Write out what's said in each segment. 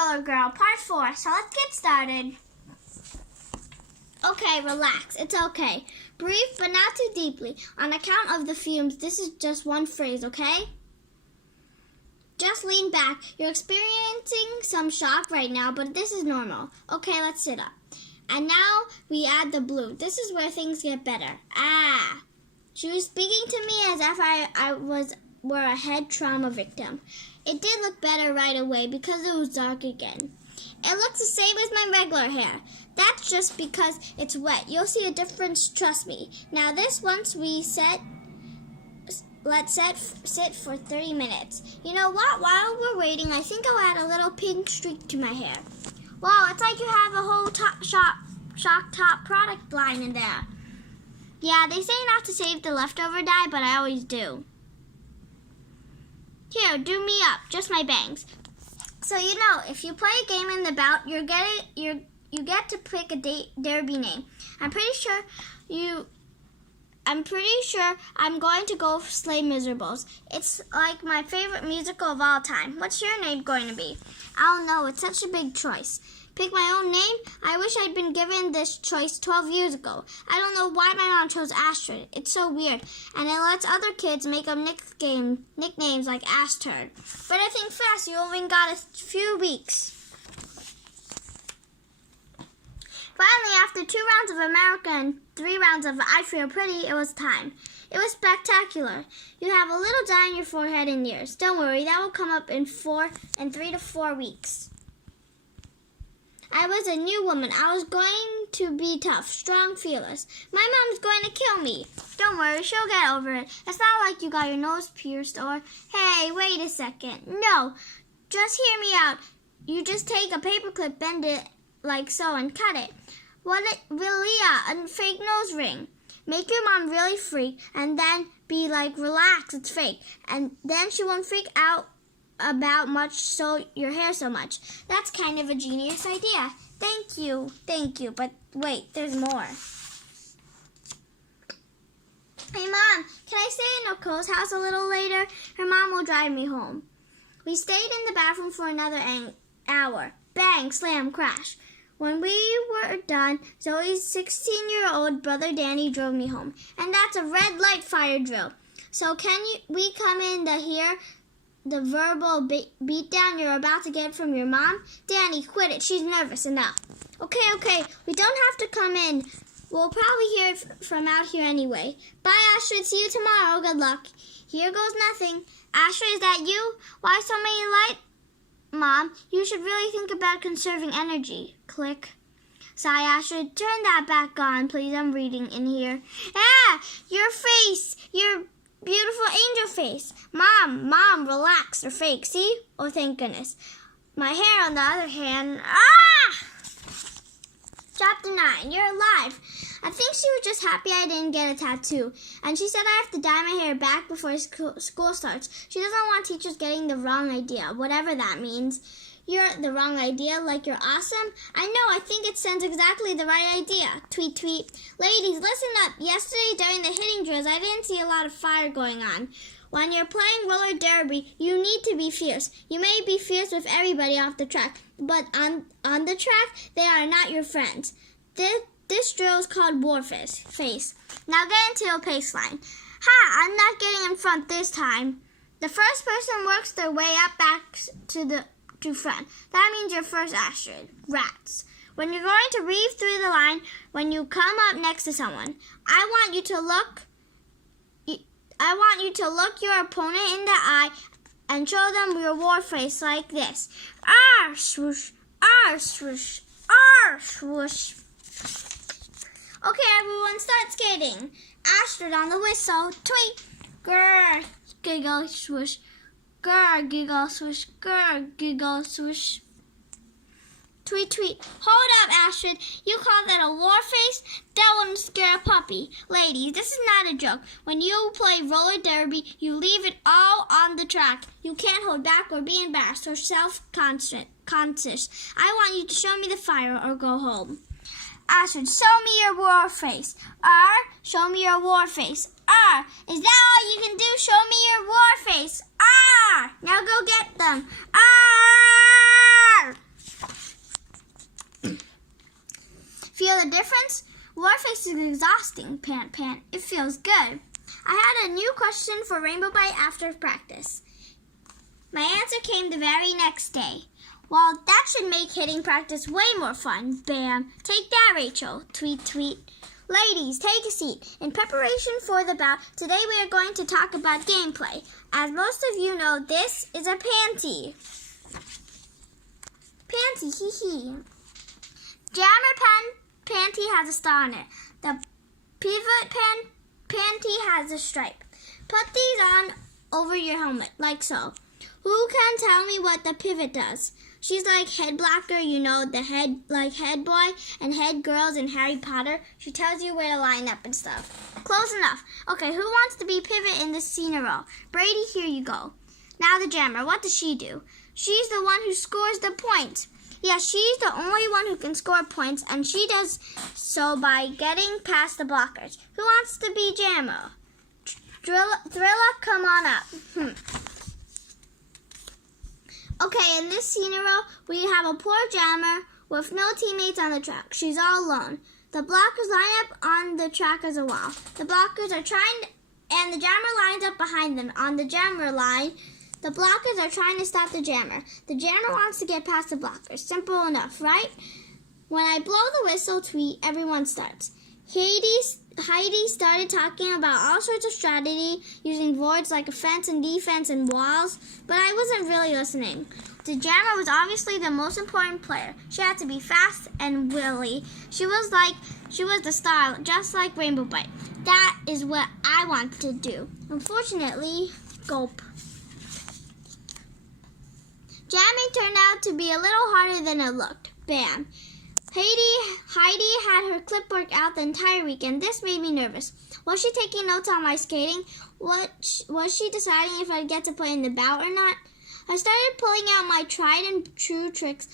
Roller Girl, Part 4. So let's get started. Okay, relax. It's okay. Breathe, but not too deeply. On account of the fumes, this is just one phrase, okay? Just lean back. You're experiencing some shock right now, but this is normal. Okay, let's sit up. And now we add the blue. This is where things get better. Ah! She was speaking to me as if I were a head trauma victim. It did look better right away because it was dark again. It looks the same as my regular hair. That's just because it's wet. You'll see a difference, trust me. Now this, once we let's sit for 30 minutes. You know what? While we're waiting, I think I'll add a little pink streak to my hair. Wow, it's like you have a whole shock top product line in there. Yeah, they say not to save the leftover dye, but I always do. Here, do me up, just my bangs. So you know, if you play a game in the bout, you get to pick a derby name. I'm pretty sure I'm going to go for Slay Miserables. It's like my favorite musical of all time. What's your name going to be? I don't know. It's such a big choice. Pick my own name? I wish I'd been given this choice 12 years ago. I don't know why my mom chose Astrid. It's so weird. And it lets other kids make up nicknames like Ashturd. Better think fast. You only got a few weeks. Finally, after 2 rounds of America and 3 rounds of I Feel Pretty, it was time. It was spectacular. You have a little dye on your forehead and ears. Don't worry, that will come up in 3 to 4 weeks. I was a new woman. I was going to be tough, strong, fearless. My mom's going to kill me. Don't worry, she'll get over it. It's not like you got your nose pierced or, hey, wait a second. No, just hear me out. You just take a paperclip, bend it like so, and cut it. A fake nose ring. Make your mom really freak, and then be like, relax, it's fake. And then she won't freak out about your hair so much. That's kind of a genius idea. Thank you. But wait, there's more. Hey Mom, can I stay in Nicole's house a little later? Her mom will drive me home. We stayed in the bathroom for another hour. Bang, slam, crash. When we were done, Zoe's 16-year-old brother Danny drove me home. And that's a red light fire drill. So we come in to hear the verbal beatdown you're about to get from your mom? Danny, quit it. She's nervous enough. Okay. We don't have to come in. We'll probably hear it from out here anyway. Bye, Astrid. See you tomorrow. Good luck. Here goes nothing. Astrid, is that you? Why so many lights? Mom, you should really think about conserving energy. Click. Sigh, Astrid. Turn that back on, please. I'm reading in here. Ah! Your face! Your beautiful angel face. Mom, relax. They're fake. See? Oh, thank goodness. My hair, on the other hand. Ah! Chapter 9. You're alive. I think she was just happy I didn't get a tattoo. And she said I have to dye my hair back before school starts. She doesn't want teachers getting the wrong idea, whatever that means. You're the wrong idea, like you're awesome? I know, I think it sends exactly the right idea. Tweet, tweet. Ladies, listen up. Yesterday during the hitting drills, I didn't see a lot of fire going on. When you're playing roller derby, you need to be fierce. You may be fierce with everybody off the track, but on the track, they are not your friends. This drill is called war face. Now get into a pace line. Ha! I'm not getting in front this time. The first person works their way up back to front. That means you're first, Astrid. Rats. When you're going to weave through the line, when you come up next to someone, I want you to look your opponent in the eye and show them your war face like this. R swoosh, R swoosh, R swoosh. Okay, everyone, start skating. Astrid on the whistle. Tweet. Grr, giggle, swoosh. Grr, giggle, swoosh. Grr, giggle, swoosh. Tweet, tweet. Hold up, Astrid. You call that a war face? That wouldn't scare a puppy. Ladies, this is not a joke. When you play roller derby, you leave it all on the track. You can't hold back or be embarrassed or self-conscious. I want you to show me the fire or go home. Astrid, show me your war face. R, show me your war face. R, is that all you can do? Show me your war face. R, now go get them. R. Feel the difference? Warface is exhausting, pant, pant. It feels good. I had a new question for Rainbow Bite after practice. My answer came the very next day. Well, that should make hitting practice way more fun. Bam. Take that, Rachel. Tweet, tweet. Ladies, take a seat. In preparation for the bout, today we are going to talk about gameplay. As most of you know, this is a panty. Panty, hee hee. Jammer panty has a star on it. The pivot panty has a stripe. Put these on over your helmet, like so. Who can tell me what the pivot does? She's like head blocker, you know, the head boy and head girls in Harry Potter. She tells you where to line up and stuff. Close enough. Okay, who wants to be pivot in this scene row? Brady, here you go. Now the jammer, what does she do? She's the one who scores the points. Yeah, she's the only one who can score points, and she does so by getting past the blockers. Who wants to be jammer? Thrilla, come on up. Okay, in this scenario, we have a poor jammer with no teammates on the track. She's all alone. The blockers line up on the track as a wall. The blockers are and the jammer lines up behind them. On the jammer line, the blockers are trying to stop the jammer. The jammer wants to get past the blockers. Simple enough, right? When I blow the whistle, tweet, everyone starts. Heidi started talking about all sorts of strategy using words like offense and defense and walls, but I wasn't really listening. The jammer was obviously the most important player. She had to be fast and willy. She was the star, just like Rainbow Bite. That is what I want to do. Unfortunately, gulp. Jamming turned out to be a little harder than it looked. Bam. Heidi had her clipboard out the entire weekend. This made me nervous. Was she taking notes on my skating? Was she deciding if I'd get to play in the bout or not? I started pulling out my tried and true tricks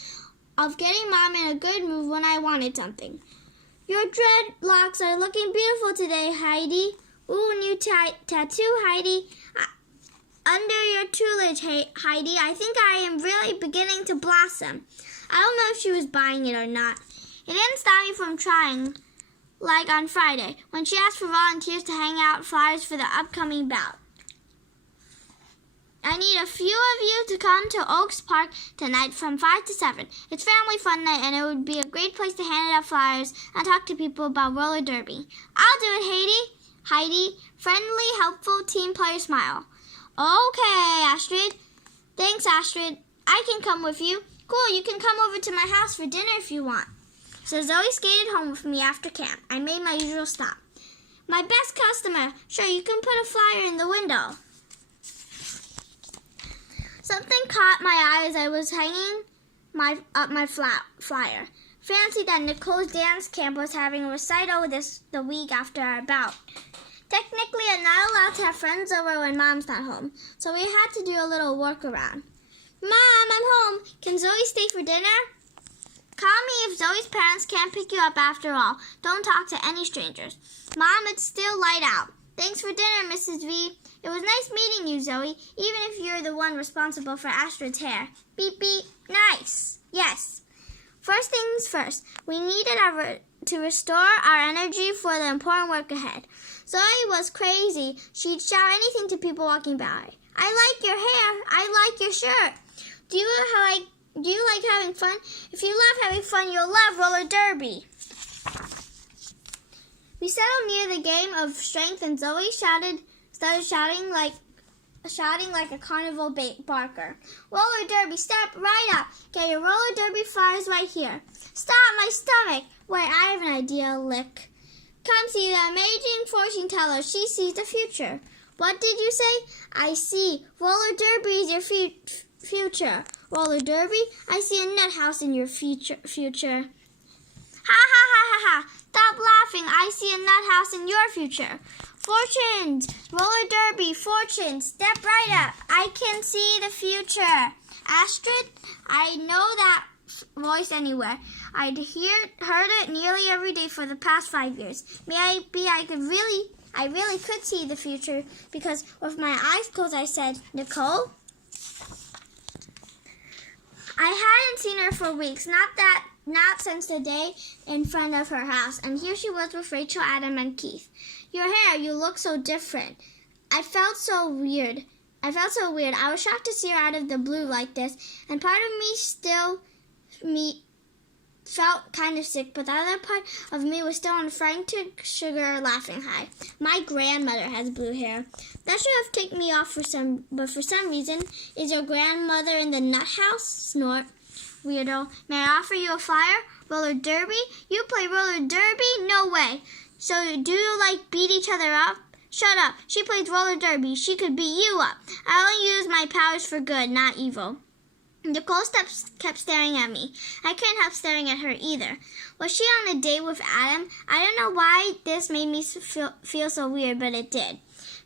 of getting Mom in a good mood when I wanted something. Your dreadlocks are looking beautiful today, Heidi. Ooh, new tattoo, Heidi. Under your tutelage, Heidi, I think I am really beginning to blossom. I don't know if she was buying it or not. It didn't stop me from trying, like on Friday, when she asked for volunteers to hang out flyers for the upcoming bout. I need a few of you to come to Oaks Park tonight from 5 to 7. It's family fun night, and it would be a great place to hand out flyers and talk to people about roller derby. I'll do it, Heidi. Friendly, helpful team player smile. Okay, Astrid. Thanks, Astrid. I can come with you. Cool, you can come over to my house for dinner if you want. So Zoe skated home with me after camp. I made my usual stop. My best customer. Sure, you can put a flyer in the window. Something caught my eye as I was hanging up my flyer. Fancy that Nicole's dance camp was having a recital the week after our bout. Technically, I'm not allowed to have friends over when Mom's not home, so we had to do a little workaround. Mom, I'm home. Can Zoe stay for dinner? Call me if Zoe's parents can't pick you up after all. Don't talk to any strangers. Mom, it's still light out. Thanks for dinner, Mrs. V. It was nice meeting you, Zoe, even if you're the one responsible for Astrid's hair. Beep, beep. Nice. Yes. First things first, we needed to restore our energy for the important work ahead. Zoe was crazy. She'd shout anything to people walking by. I like your hair. I like your shirt. Do you like having fun? If you love having fun, you'll love roller derby. We settled near the game of strength, and Zoe started shouting like a carnival barker. Roller derby, step right up. Get your roller derby flyers right here. Stop, my stomach. Wait, I have an idea, Lick. Come see the amazing fortune teller. She sees the future. What did you say? I see. Roller derby is your future. Roller derby? I see a nut house in your future. Ha ha ha ha ha. Stop laughing. I see a nut house in your future. Fortunes. Roller derby. Fortunes. Step right up. I can see the future. Astrid, I know that voice anywhere. I'd heard it nearly every day for the past 5 years. Maybe I really could see the future because with my eyes closed I said, Nicole? I hadn't seen her for weeks. Not that not since the day in front of her house. And here she was with Rachel, Adam, and Keith. Your hair, you look so different. I felt so weird. I was shocked to see her out of the blue like this, and part of me felt kind of sick, but the other part of me was still on frightened sugar laughing high. My grandmother has blue hair. That should have taken me off but for some reason, is your grandmother in the nut house? Snort. Weirdo. May I offer you a flyer? Roller derby? You play roller derby? No way. So do you beat each other up? Shut up. She plays roller derby. She could beat you up. I only use my powers for good, not evil. Nicole kept staring at me. I couldn't help staring at her either. Was she on a date with Adam? I don't know why this made me feel so weird, but it did.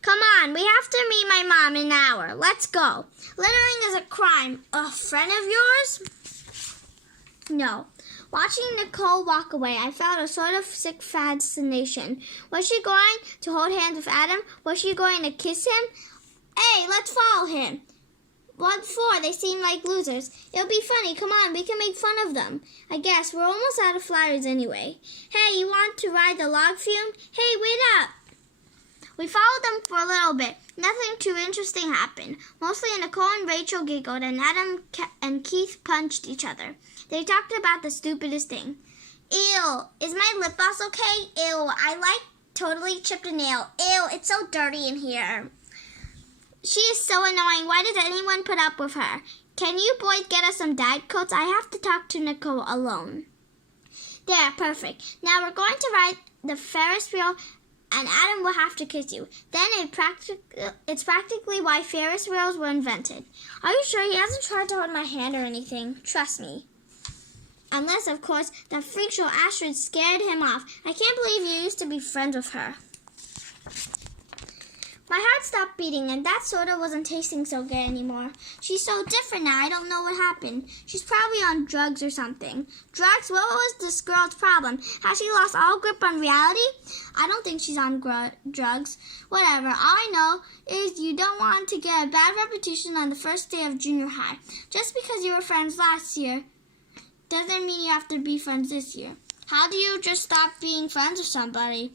Come on, we have to meet my mom in an hour. Let's go. Littering is a crime. A friend of yours? No. Watching Nicole walk away, I felt a sort of sick fascination. Was she going to hold hands with Adam? Was she going to kiss him? Hey, let's follow him. What for? They seem like losers. It'll be funny. Come on, we can make fun of them. I guess we're almost out of flyers anyway. Hey, you want to ride the log fume? Hey, wait up. We followed them for a little bit. Nothing too interesting happened. Mostly Nicole and Rachel giggled, and Adam and Keith punched each other. They talked about the stupidest thing. Ew, is my lip gloss okay? Ew, I totally chipped a nail. Ew, it's so dirty in here. She is so annoying. Why does anyone put up with her? Can you boys get us some Diet Coats? I have to talk to Nicole alone. There, perfect. Now we're going to ride the Ferris wheel, and Adam will have to kiss you. Then it's practically why Ferris wheels were invented. Are you sure he hasn't tried to hold my hand or anything? Trust me. Unless, of course, that freak show Astrid scared him off. I can't believe you used to be friends with her. My heart stopped beating, and that soda wasn't tasting so good anymore. She's so different now, I don't know what happened. She's probably on drugs or something. Drugs? What was this girl's problem? Has she lost all grip on reality? I don't think she's on drugs. Whatever. All I know is you don't want to get a bad reputation on the first day of junior high. Just because you were friends last year doesn't mean you have to be friends this year. How do you just stop being friends with somebody?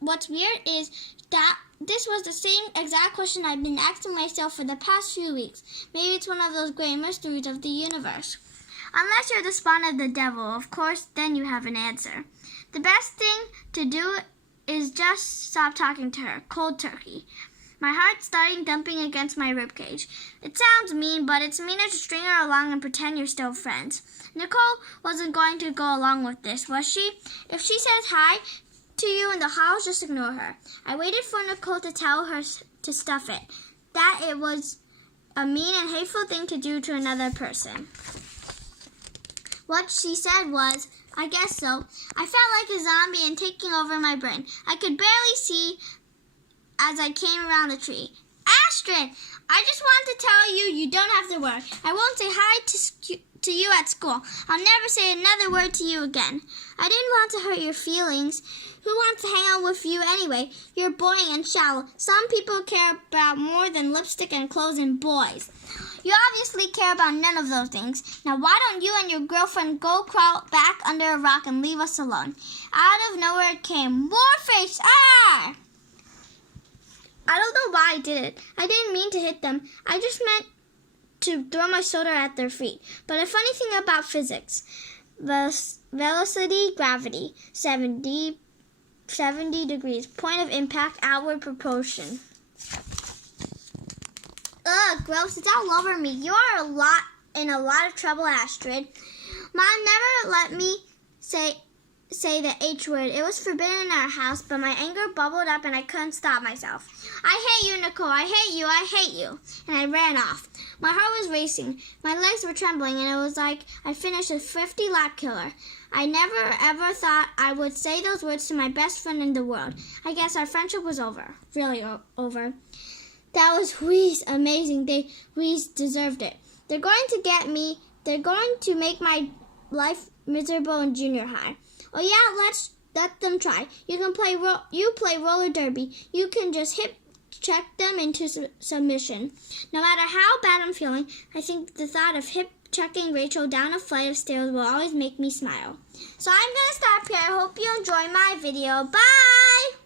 What's weird is that this was the same exact question I've been asking myself for the past few weeks. Maybe it's one of those great mysteries of the universe. Unless you're the spawn of the devil, of course, then you have an answer. The best thing to do is just stop talking to her, cold turkey. My heart starting dumping against my ribcage. It sounds mean, but it's meaner to string her along and pretend you're still friends. Nicole wasn't going to go along with this, was she? If she says hi to you in the halls, just ignore her. I waited for Nicole to tell her to stuff it, that it was a mean and hateful thing to do to another person. What she said was, I guess so. I felt like a zombie and taking over my brain. I could barely see as I came around the tree. Astrid, I just want to tell you, you don't have to worry. I won't say hi to you at school. I'll never say another word to you again. I didn't want to hurt your feelings. Who wants to hang out with you anyway? You're boring and shallow. Some people care about more than lipstick and clothes and boys. You obviously care about none of those things. Now why don't you and your girlfriend go crawl back under a rock and leave us alone? Out of nowhere it came. Warface! Ah! I don't know why I did it. I didn't mean to hit them. I just meant to throw my soda at their feet. But a funny thing about physics, velocity, gravity, 70 degrees, point of impact, outward proportion. Ugh, gross, it's all over me. You're in a lot of trouble, Astrid. Mom never let me say the H word. It was forbidden in our house, but my anger bubbled up and I couldn't stop myself. I hate you, Nicole. I hate you. I hate you. And I ran off. My heart was racing. My legs were trembling, and it was like I finished a 50-lap killer. I never ever thought I would say those words to my best friend in the world. I guess our friendship was over. Really over. That was amazing. We deserved it. They're going to get me. They're going to make my life miserable in junior high. Oh yeah, let's let them try. You can play roller derby. You can just hip-check them into submission. No matter how bad I'm feeling, I think the thought of checking Rachel down a flight of stairs will always make me smile. So I'm going to stop here. I hope you enjoy my video. Bye!